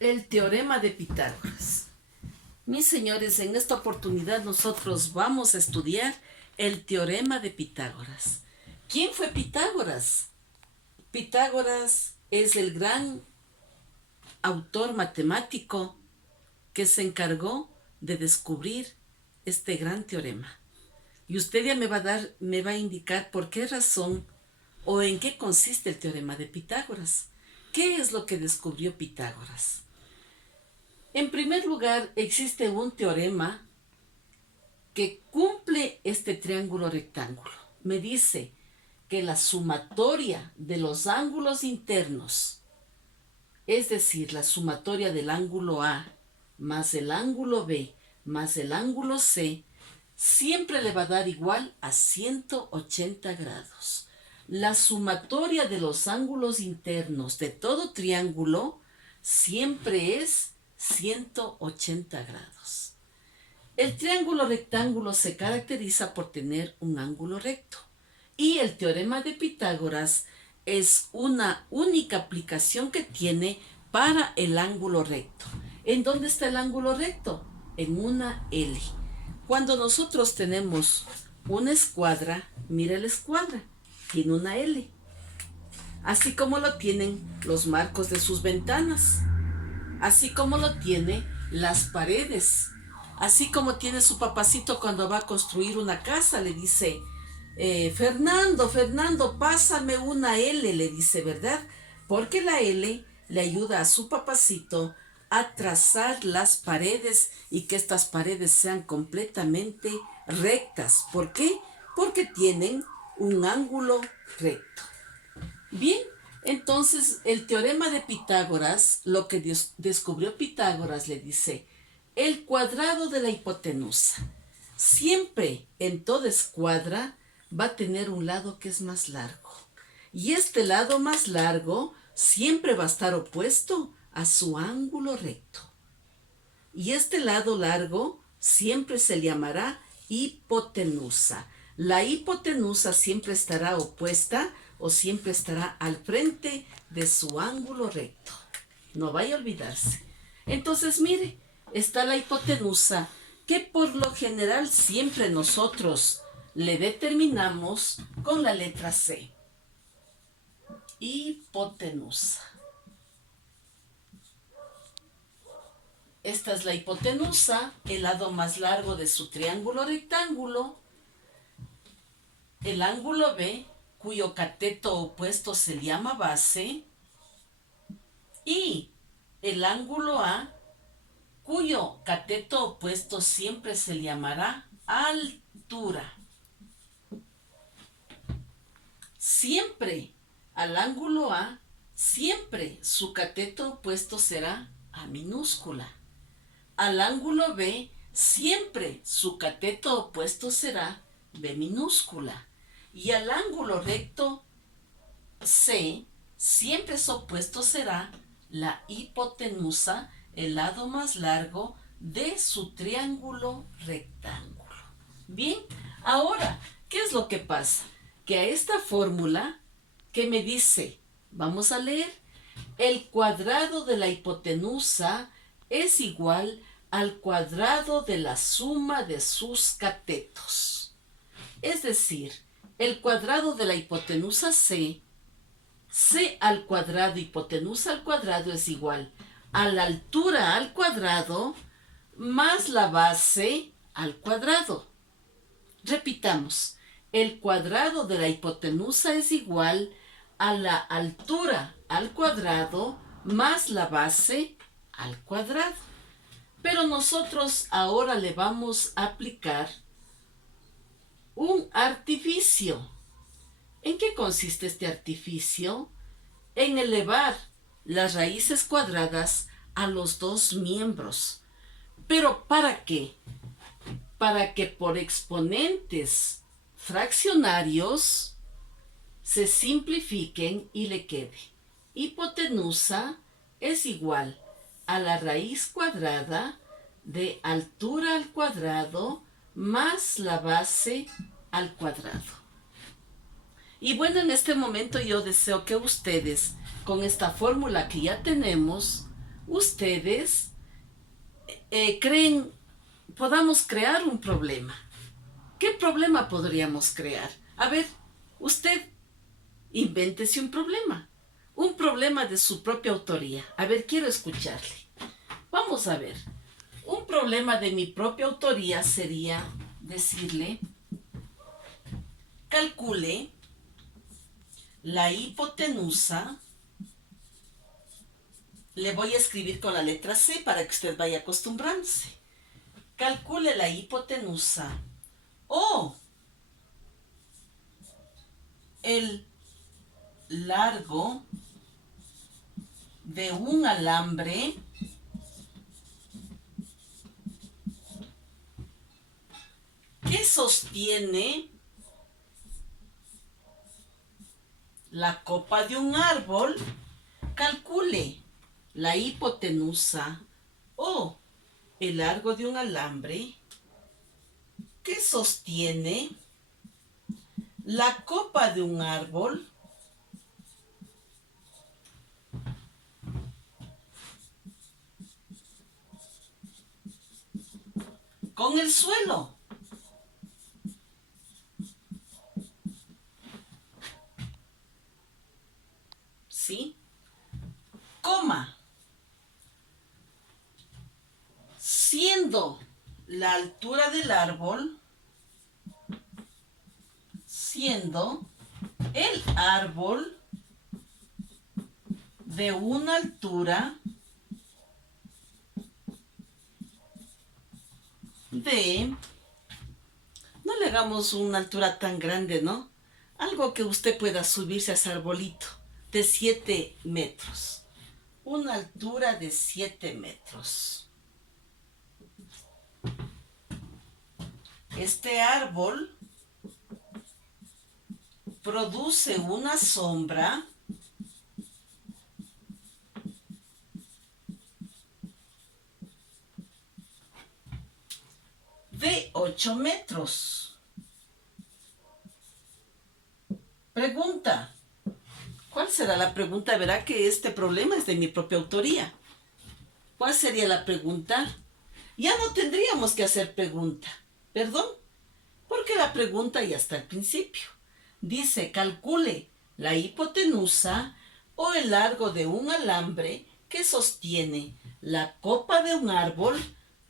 El teorema de Pitágoras. Mis señores, en esta oportunidad nosotros vamos a estudiar el teorema de Pitágoras. ¿Quién fue Pitágoras? Pitágoras es el gran autor matemático que se encargó de descubrir este gran teorema. Y usted ya me va a indicar por qué razón o en qué consiste el teorema de Pitágoras. ¿Qué es lo que descubrió Pitágoras? En primer lugar, existe un teorema que cumple este triángulo rectángulo. Me dice que la sumatoria de los ángulos internos, es decir, la sumatoria del ángulo A más el ángulo B más el ángulo C, siempre le va a dar igual a 180 grados. La sumatoria de los ángulos internos de todo triángulo siempre es 180 grados. El triángulo rectángulo se caracteriza por tener un ángulo recto. Y el teorema de Pitágoras es una única aplicación que tiene para el ángulo recto. ¿En dónde está el ángulo recto? En una L. Cuando nosotros tenemos una escuadra, mira la escuadra, tiene una L. Así como lo tienen los marcos de sus ventanas. Así como lo tiene las paredes. Así como tiene su papacito cuando va a construir una casa, le dice, Fernando, pásame una L, le dice, ¿verdad? Porque la L le ayuda a su papacito a trazar las paredes y que estas paredes sean completamente rectas. ¿Por qué? Porque tienen un ángulo recto. Bien, entonces el teorema de Pitágoras, lo que descubrió Pitágoras, le dice, el cuadrado de la hipotenusa. Siempre en toda escuadra va a tener un lado que es más largo. Y este lado más largo siempre va a estar opuesto a su ángulo recto. Y este lado largo siempre se le llamará hipotenusa. La hipotenusa siempre estará opuesta o siempre estará al frente de su ángulo recto. No vaya a olvidarse. Entonces, mire, está la hipotenusa que por lo general siempre nosotros le determinamos con la letra C. Hipotenusa. Esta es la hipotenusa, el lado más largo de su triángulo rectángulo. El ángulo B, cuyo cateto opuesto se le llama base. Y el ángulo A, cuyo cateto opuesto siempre se le llamará altura. Siempre al ángulo A, siempre su cateto opuesto será A minúscula. Al ángulo B, siempre su cateto opuesto será B minúscula. Y al ángulo recto C, siempre su opuesto será la hipotenusa, el lado más largo de su triángulo rectángulo. Bien, ahora, ¿qué es lo que pasa? Que a esta fórmula que me dice, vamos a leer, el cuadrado de la hipotenusa es igual al cuadrado de la suma de sus catetos. Es decir, el cuadrado de la hipotenusa C al cuadrado, hipotenusa al cuadrado es igual a la altura al cuadrado más la base al cuadrado. Repitamos, el cuadrado de la hipotenusa es igual a la altura al cuadrado más la base al cuadrado. Pero nosotros ahora le vamos a aplicar un artificio. ¿En qué consiste este artificio? En elevar las raíces cuadradas a los dos miembros. ¿Pero para qué? Para que por exponentes fraccionarios se simplifiquen y le quede. Hipotenusa es igual a la raíz cuadrada de altura al cuadrado más la base al cuadrado. Y bueno, en este momento yo deseo que ustedes, con esta fórmula que ya tenemos, ustedes creen podamos crear un problema. ¿Qué problema podríamos crear? A ver, usted invéntese un problema. Un problema de su propia autoría. A ver, quiero escucharle. Vamos a ver. Un problema de mi propia autoría sería decirle, calcule la hipotenusa. Le voy a escribir con la letra C para que usted vaya acostumbrándose. Calcule la hipotenusa o el largo de un alambre que sostiene la copa de un árbol. Calcule la hipotenusa o el largo de un alambre que sostiene la copa de un árbol con el suelo. ¿Sí? Coma. Siendo la altura del árbol, siendo el árbol de una altura de, no le hagamos una altura tan grande, ¿no? Algo que usted pueda subirse a ese arbolito de 7 metros. Una altura de 7 metros. Este árbol produce una sombra de 8 metros. Pregunta. ¿Cuál será la pregunta? Verá que este problema es de mi propia autoría. ¿Cuál sería la pregunta? Ya no tendríamos que hacer pregunta. ¿Perdón? Porque la pregunta ya está al principio. Dice, calcule la hipotenusa o el largo de un alambre que sostiene la copa de un árbol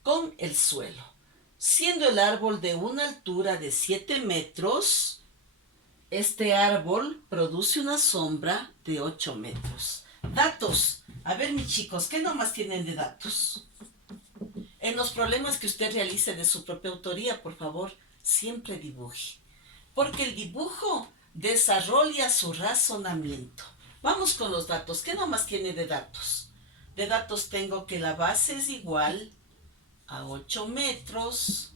con el suelo. Siendo el árbol de una altura de 7 metros, este árbol produce una sombra de 8 metros. Datos. A ver, mis chicos, ¿qué nomás tienen de datos? En los problemas que usted realice de su propia autoría, por favor, siempre dibuje. Porque el dibujo desarrolla su razonamiento. Vamos con los datos. ¿Qué nomás tiene de datos? De datos tengo que la base es igual a 8 metros,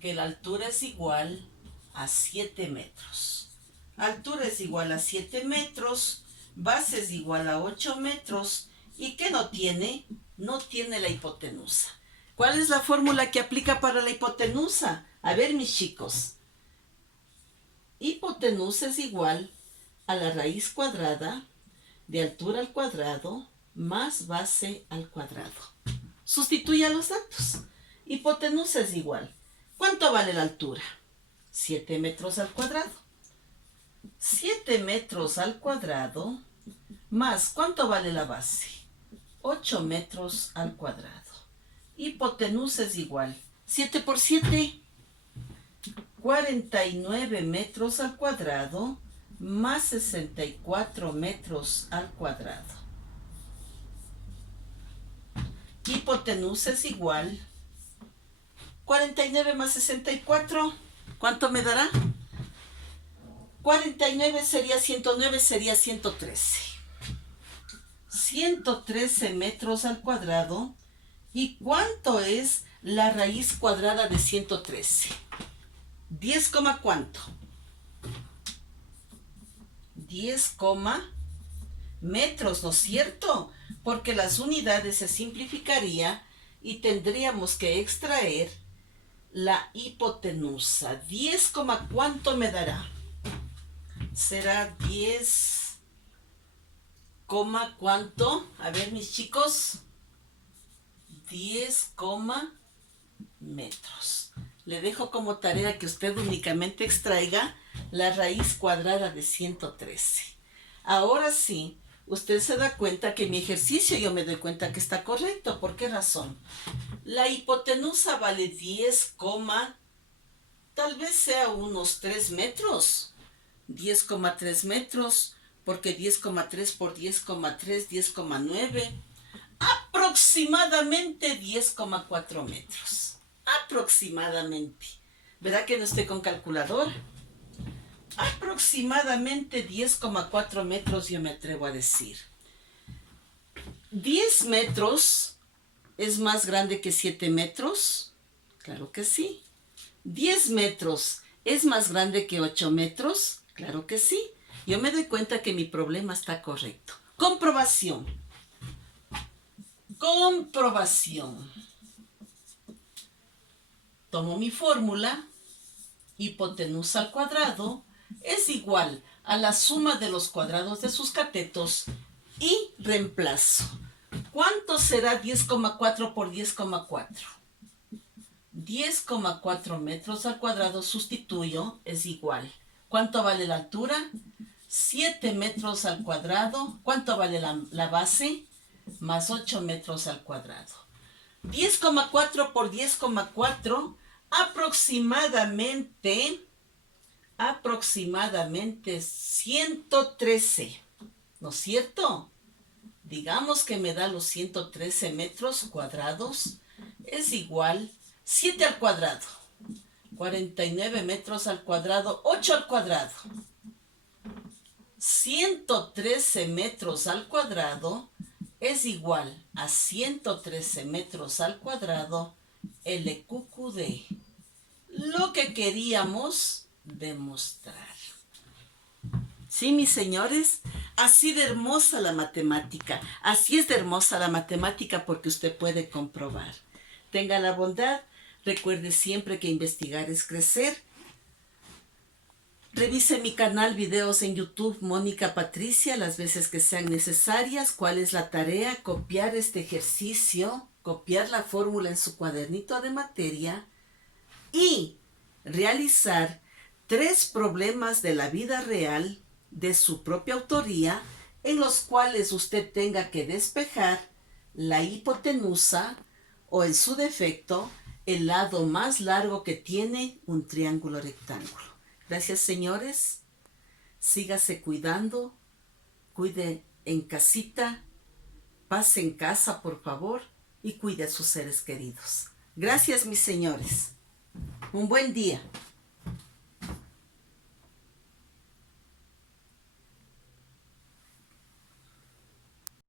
que la altura es igual a 7 metros. Altura es igual a 7 metros, base es igual a 8 metros, ¿y qué no tiene? No tiene la hipotenusa. ¿Cuál es la fórmula que aplica para la hipotenusa? A ver, mis chicos. Hipotenusa es igual a la raíz cuadrada de altura al cuadrado más base al cuadrado. Sustituya los datos. Hipotenusa es igual. ¿Cuánto vale la altura? 7 metros al cuadrado. 7 metros al cuadrado más, ¿cuánto vale la base? 8 metros al cuadrado. Hipotenusa es igual. 7 por 7, 49 metros al cuadrado más 64 metros al cuadrado. Hipotenusa es igual. 49 más 64, ¿cuánto me dará? 49 sería 109, sería 113. 113 metros al cuadrado. ¿Y cuánto es la raíz cuadrada de 113? 10, ¿cuánto? 10, metros, ¿no es cierto? Porque las unidades se simplificaría y tendríamos que extraer la hipotenusa. 10, ¿cuánto me dará? Será 10, ¿cuánto? A ver, mis chicos. 10, metros. Le dejo como tarea que usted únicamente extraiga la raíz cuadrada de 113. Ahora sí, usted se da cuenta que mi ejercicio yo me doy cuenta que está correcto. ¿Por qué razón? La hipotenusa vale 10, tal vez sea unos 3 metros. 10,3 metros, porque 10,3 por 10,3, 10,9. Aproximadamente 10,4 metros. Aproximadamente. ¿Verdad que no estoy con calculador? Aproximadamente 10,4 metros yo me atrevo a decir. 10 metros es más grande que 7 metros. Claro que sí. 10 metros es más grande que 8 metros. Claro que sí. Yo me doy cuenta que mi problema está correcto. Comprobación. Comprobación. Tomo mi fórmula. Hipotenusa al cuadrado es igual a la suma de los cuadrados de sus catetos y reemplazo. ¿Cuánto será 10,4 por 10,4? 10,4 metros al cuadrado sustituyo es igual. ¿Cuánto vale la altura? 7 metros al cuadrado. ¿Cuánto vale la base? Más 8 metros al cuadrado. 10,4 por 10,4 aproximadamente 113, ¿no es cierto? Digamos que me da los 113 metros cuadrados, es igual 7 al cuadrado, 49 metros al cuadrado, 8 al cuadrado. 113 metros al cuadrado es igual a 113 metros al cuadrado LQQD. Lo que queríamos demostrar. Sí, mis señores, así de hermosa la matemática. Así es de hermosa la matemática porque usted puede comprobar. Tenga la bondad, recuerde siempre que investigar es crecer. Revise mi canal, videos en YouTube, Mónica Patricia, las veces que sean necesarias. ¿Cuál es la tarea? Copiar este ejercicio, copiar la fórmula en su cuadernito de materia y realizar 3 problemas de la vida real de su propia autoría en los cuales usted tenga que despejar la hipotenusa o en su defecto el lado más largo que tiene un triángulo rectángulo. Gracias, señores. Sígase cuidando. Cuide en casita. Pase en casa, por favor. Y cuide a sus seres queridos. Gracias, mis señores. Un buen día.